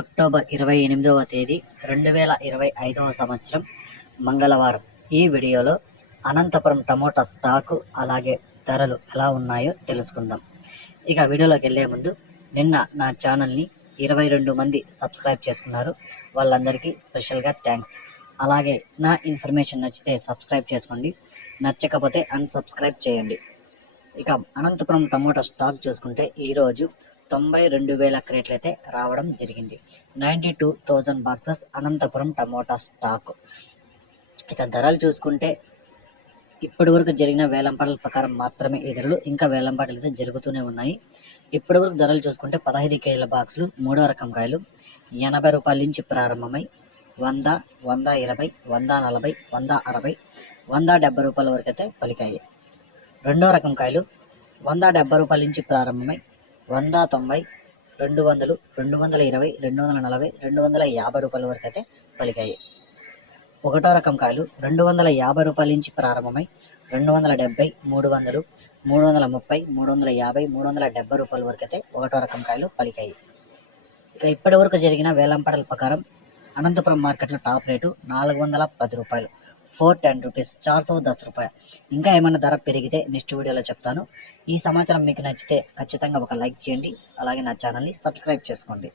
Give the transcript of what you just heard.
October 28వ తేదీ 2025వ సంవత్సరం మంగళవారం. ఈ వీడియోలో అనంతపురం టమోటా స్టాకు అలాగే ధరలు ఎలా ఉన్నాయో తెలుసుకుందాం. ఇక వీడియోలోకి వెళ్ళే ముందు నిన్న నా ఛానల్ని 22 మంది సబ్స్క్రైబ్ చేసుకున్నారు. వాళ్ళందరికీ స్పెషల్గా థ్యాంక్స్. అలాగే నా ఇన్ఫర్మేషన్ నచ్చితే సబ్స్క్రైబ్ చేసుకోండి, నచ్చకపోతే అన్సబ్స్క్రైబ్ చేయండి. ఇక అనంతపురం టమోటా స్టాక్ చూసుకుంటే ఈరోజు 92,000 క్రేట్లు అయితే రావడం జరిగింది. 92,000 బాక్సెస్ అనంతపురం టమోటా స్టాక్. ఇక ధరలు చూసుకుంటే ఇప్పటి వరకు జరిగిన వేలంపాటల ప్రకారం మాత్రమే ఈ ధరలు, ఇంకా వేలంపాటలు అయితే జరుగుతూనే ఉన్నాయి. ఇప్పటి వరకు ధరలు చూసుకుంటే 15 కేజీల బాక్సులు 3వ రకం కాయలు 80 రూపాయల నుంచి ప్రారంభమై 100, 120, 140, 160, 170 రూపాయల వరకు అయితే పలికాయి. 2వ రకం కాయలు 170 రూపాయల నుంచి ప్రారంభమై 190, 200, 220, 240, 250 రూపాయల వరకు అయితే పలికాయి. 1వ రకం కాయలు 250 రూపాయల నుంచి ప్రారంభమై 270, 300, 330, 350, 370 రూపాయల వరకు అయితే 1వ రకం కాయలు పలికాయి. ఇక ఇప్పటి వరకు జరిగిన వేలంపాటల ప్రకారం అనంతపురం మార్కెట్లో టాప్ రేటు 410 రూపాయలు, 410 రూపీస్, 410 రూపాయలు. ఇంకా ఏమైనా ధర పెరిగితే నెక్స్ట్ వీడియోలో చెప్తాను. ఈ సమాచారం మీకు నచ్చితే ఖచ్చితంగా ఒక లైక్ చేయండి, అలాగే నా ఛానల్ని సబ్స్క్రైబ్ చేసుకోండి.